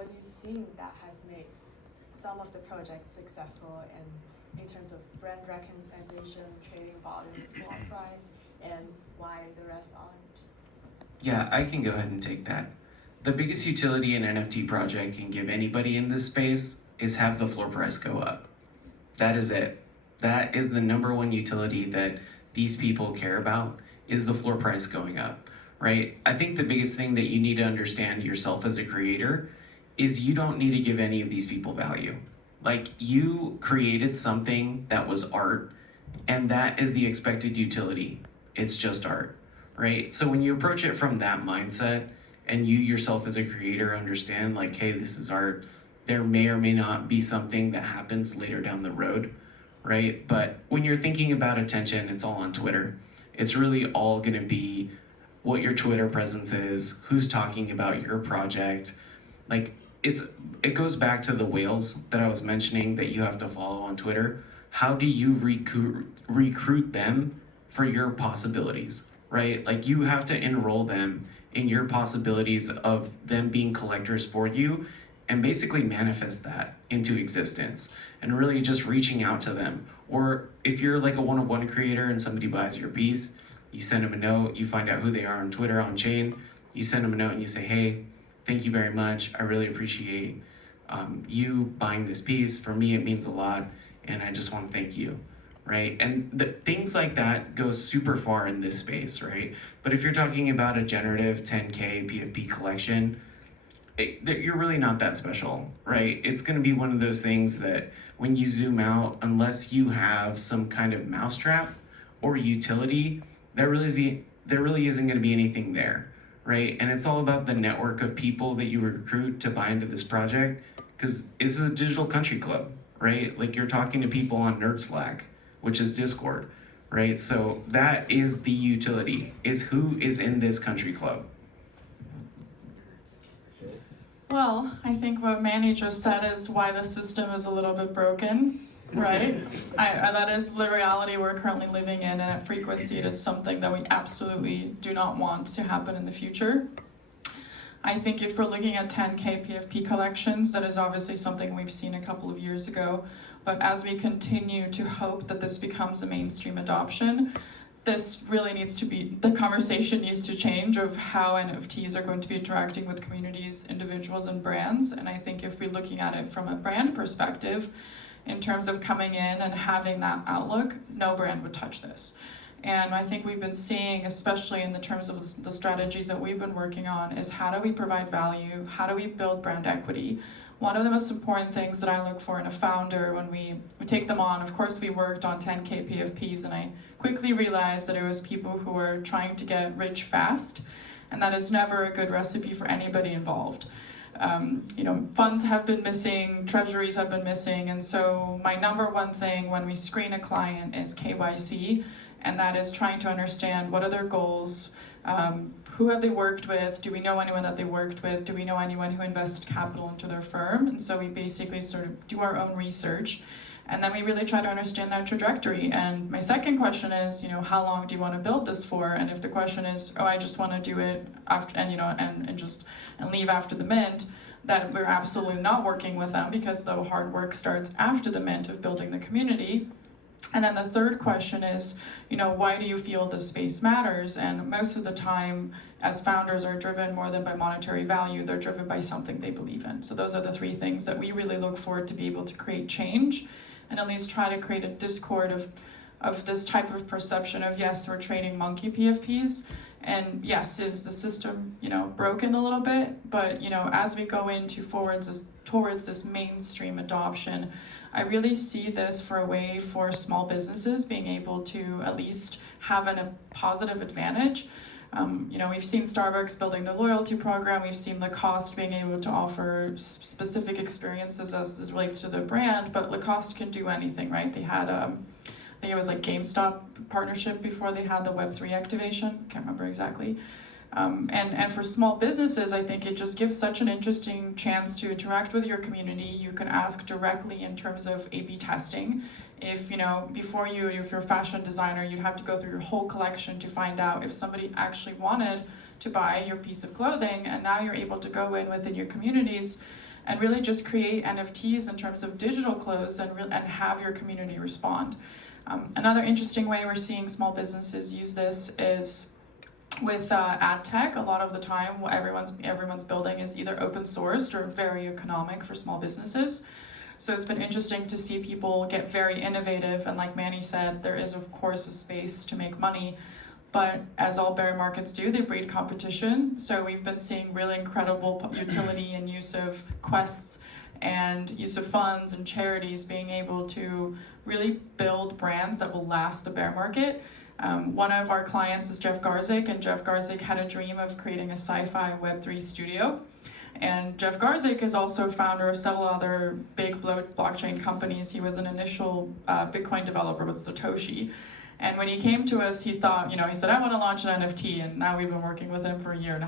what you've seen that has made some of the projects successful and in terms of brand recognition, trading volume, floor price, and why the rest aren't? Yeah, I can go ahead and take that. The biggest utility an NFT project can give anybody in this space is have the floor price go up. That is it. That is the number one utility that these people care about, is the floor price going up, right? I think the biggest thing that you need to understand yourself as a creator is you don't need to give any of these people value. Like, you created something that was art, and that is the expected utility. It's just art, right? So when you approach it from that mindset, and you yourself as a creator understand, like, hey, this is art, there may or may not be something that happens later down the road, right? But when you're thinking about attention, it's all on Twitter. It's really all gonna be what your Twitter presence is, who's talking about your project. Like, it goes back to the whales that I was mentioning that you have to follow on Twitter. How do you recruit them for your possibilities, right? Like, you have to enroll them in your possibilities of them being collectors for you, and basically manifest that into existence, and really just reaching out to them. Or if you're like a one-on-one creator and somebody buys your piece, you send them a note, you find out who they are on Twitter, on chain, you send them a note and you say, hey, thank you very much, I really appreciate you buying this piece. For me, it means a lot, and I just want to thank you, right? And things like that go super far in this space, right? But if you're talking about a generative 10K PFP collection, you're really not that special, right? It's going to be one of those things that when you zoom out, unless you have some kind of mousetrap or utility, there really isn't going to be anything there, right? And it's all about the network of people that you recruit to buy into this project, because it's a digital country club, right? Like, you're talking to people on Nerd Slack, which is Discord, right? So that is the utility, is who is in this country club. Well, I think what Manny just said is why the system is a little bit broken, right? That is the reality we're currently living in, and at Frequency, it is something that we absolutely do not want to happen in the future. I think if we're looking at 10K PFP collections, that is obviously something we've seen a couple of years ago, but as we continue to hope that this becomes a mainstream adoption, this really needs to be, the conversation needs to change of how NFTs are going to be interacting with communities, individuals, and brands. And I think if we're looking at it from a brand perspective, in terms of coming in and having that outlook, no brand would touch this. And I think we've been seeing, especially in the terms of the strategies that we've been working on, is how do we provide value? How do we build brand equity? One of the most important things that I look for in a founder when we take them on, of course we worked on 10K PFPs, and I quickly realized that it was people who were trying to get rich fast, and that is never a good recipe for anybody involved. Funds have been missing, treasuries have been missing, and so my number one thing when we screen a client is KYC, and that is trying to understand what are their goals, who have they worked with, do we know anyone that they worked with, do we know anyone who invested capital into their firm, and so we basically sort of do our own research, and then we really try to understand that trajectory. And my second question is, how long do you want to build this for? And if the question is, oh, I just want to do it after, and leave after the mint, that we're absolutely not working with them, because the hard work starts after the mint of building the community. And then the third question is, why do you feel this space matters? And most of the time, as founders are driven more than by monetary value, they're driven by something they believe in. So those are the three things that we really look for to be able to create change, and at least try to create a discord of this type of perception of, yes, we're trading monkey PFPs, and yes, is the system, broken a little bit, but, as we go towards this mainstream adoption, I really see this for a way for small businesses being able to at least have a positive advantage. We've seen Starbucks building the loyalty program, we've seen Lacoste being able to offer specific experiences as relates to their brand, but Lacoste can do anything, right? They had, I think it was like GameStop partnership before they had the Web3 activation, can't remember exactly. And for small businesses, I think it just gives such an interesting chance to interact with your community. You can ask directly in terms of A/B testing. If before if you're a fashion designer, you'd have to go through your whole collection to find out if somebody actually wanted to buy your piece of clothing, and now you're able to go in within your communities and really just create NFTs in terms of digital clothes and have your community respond. Another interesting way we're seeing small businesses use this is with ad tech. A lot of the time what everyone's building is either open sourced or very economic for small businesses. So it's been interesting to see people get very innovative, and like Manny said, there is of course a space to make money, but as all bear markets do, they breed competition. So we've been seeing really incredible utility and use of quests and use of funds and charities being able to really build brands that will last the bear market. One of our clients is Jeff Garzik, and Jeff Garzik had a dream of creating a sci-fi Web3 studio. And Jeff Garzik is also founder of several other big blockchain companies. He was an initial Bitcoin developer with Satoshi. And when he came to us, he thought, he said, I want to launch an NFT, and now we've been working with him for 1.5 years.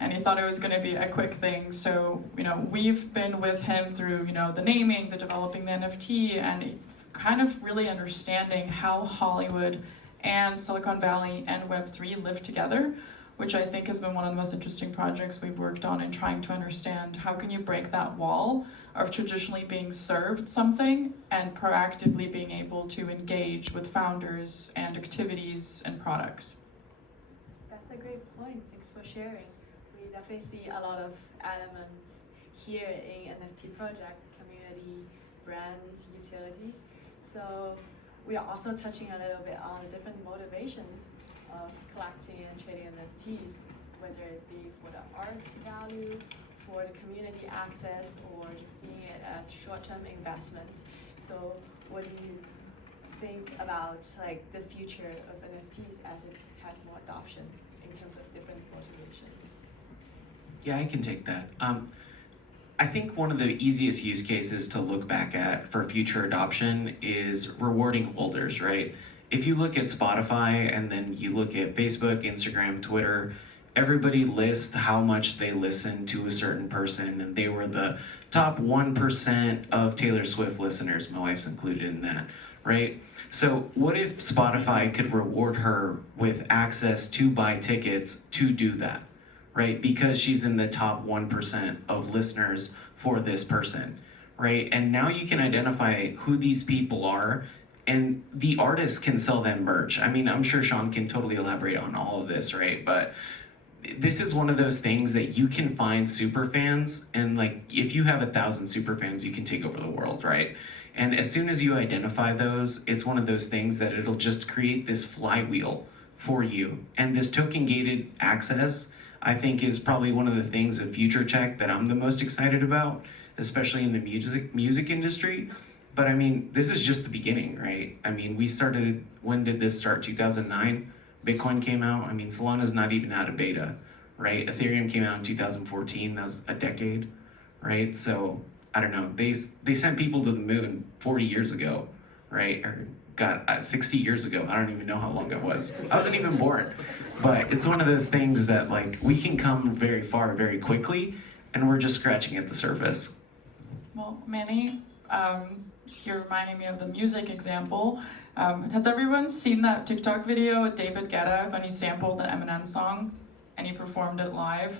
And he thought it was going to be a quick thing. So, we've been with him through, the naming, the developing the NFT, and kind of really understanding how Hollywood and Silicon Valley and Web3 live together, which I think has been one of the most interesting projects we've worked on in trying to understand how can you break that wall of traditionally being served something and proactively being able to engage with founders and activities and products. That's a great point. Thanks for sharing. We definitely see a lot of elements here in NFT project, community, brands, utilities. So we are also touching a little bit on the different motivations of collecting and trading NFTs, whether it be for the art value, for the community access, or just seeing it as short-term investments. So what do you think about the future of NFTs as it has more adoption in terms of different motivation? Yeah, I can take that. I think one of the easiest use cases to look back at for future adoption is rewarding holders, right? If you look at Spotify and then you look at Facebook, Instagram, Twitter, everybody lists how much they listen to a certain person, and they were the top 1% of Taylor Swift listeners. My wife's included in that, right? So what if Spotify could reward her with access to buy tickets to do that, right? Because she's in the top 1% of listeners for this person, right? And now you can identify who these people are, and the artists can sell them merch. I mean, I'm sure Sean can totally elaborate on all of this, right? But this is one of those things that you can find super fans, and if you have 1,000 super fans, you can take over the world, right? And as soon as you identify those, it's one of those things that it'll just create this flywheel for you. And this token gated access, I think, is probably one of the things of future tech that I'm the most excited about, especially in the music industry. But I mean, this is just the beginning, right? I mean, when did this start? 2009? Bitcoin came out. I mean, Solana's not even out of beta, right? Ethereum came out in 2014. That was a decade, right? So I don't know. They sent people to the moon 40 years ago, right? Or got 60 years ago. I don't even know how long it was. I wasn't even born. But it's one of those things that we can come very far very quickly, and we're just scratching at the surface. Well, Manny, you're reminding me of the music example. Has everyone seen that TikTok video with David Guetta when he sampled the Eminem song and he performed it live?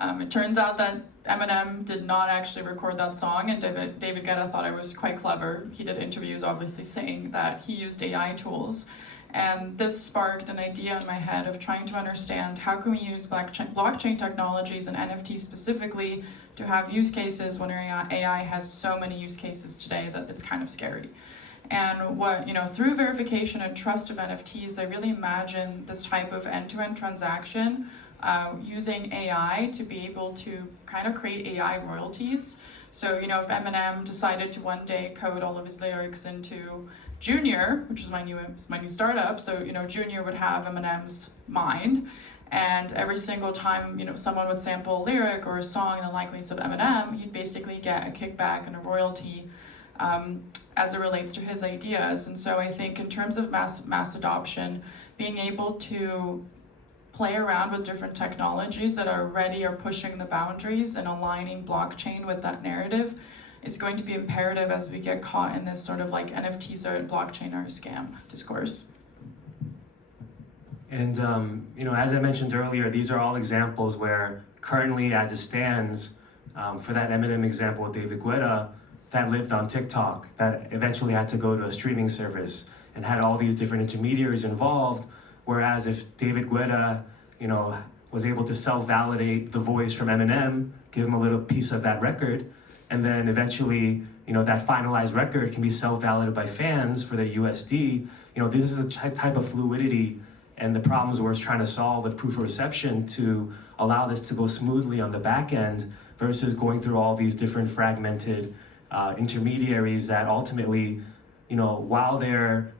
It turns out that Eminem did not actually record that song, and David Guetta thought it was quite clever. He did interviews obviously saying that he used AI tools. And this sparked an idea in my head of trying to understand how can we use blockchain technologies and NFTs specifically to have use cases when AI has so many use cases today that it's kind of scary. And through verification and trust of NFTs, I really imagine this type of end-to-end transaction using AI to be able to kind of create AI royalties. So, if Eminem decided to one day code all of his lyrics into Junior, which is my new startup, so Junior would have Eminem's mind, and every single time someone would sample a lyric or a song in the likeness of Eminem, he'd basically get a kickback and a royalty as it relates to his ideas. And so I think in terms of mass adoption, being able to play around with different technologies that are ready or pushing the boundaries and aligning blockchain with that narrative is going to be imperative as we get caught in this sort of NFTs are blockchain are a scam discourse. And as I mentioned earlier, these are all examples where currently as it stands, For that Eminem example with David Guetta, that lived on TikTok, that eventually had to go to a streaming service and had all these different intermediaries involved. Whereas if David Guetta, was able to self-validate the voice from Eminem, give him a little piece of that record, and then eventually, that finalized record can be self-validated by fans for their USD. This is a type of fluidity and the problems we're trying to solve with proof of reception to allow this to go smoothly on the back end versus going through all these different fragmented intermediaries that ultimately, while they're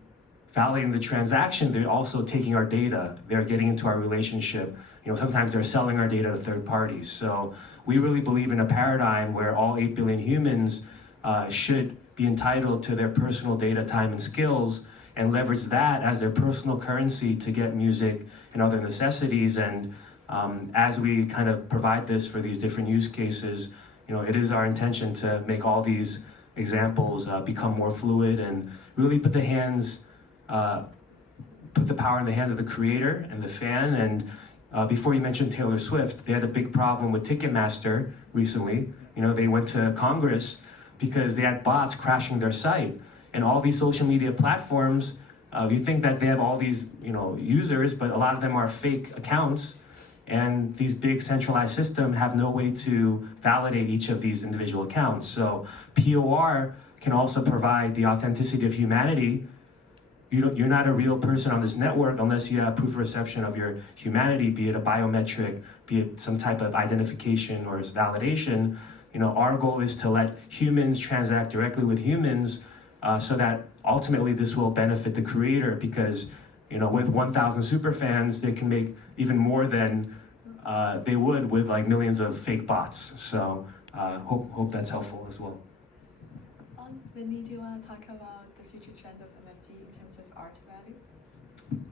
validating the transaction, they're also taking our data. They're getting into our relationship. Sometimes they're selling our data to third parties. So we really believe in a paradigm where all 8 billion humans should be entitled to their personal data, time, and skills, and leverage that as their personal currency to get music and other necessities. And as we kind of provide this for these different use cases, it is our intention to make all these examples become more fluid and really put the power in the hands of the creator and the fan. And before you mentioned Taylor Swift, they had a big problem with Ticketmaster recently. They went to Congress because they had bots crashing their site. And all these social media platforms, you think that they have all these users, but a lot of them are fake accounts. And these big centralized systems have no way to validate each of these individual accounts. So POR can also provide the authenticity of humanity. You're not a real person on this network unless you have proof of reception of your humanity, be it a biometric, be it some type of identification or validation. Our goal is to let humans transact directly with humans so that ultimately this will benefit the creator because, with 1,000 super fans, they can make even more than they would with like millions of fake bots. So hope that's helpful as well. Vinny, do you want to talk about the future trend of NFT in terms of art value?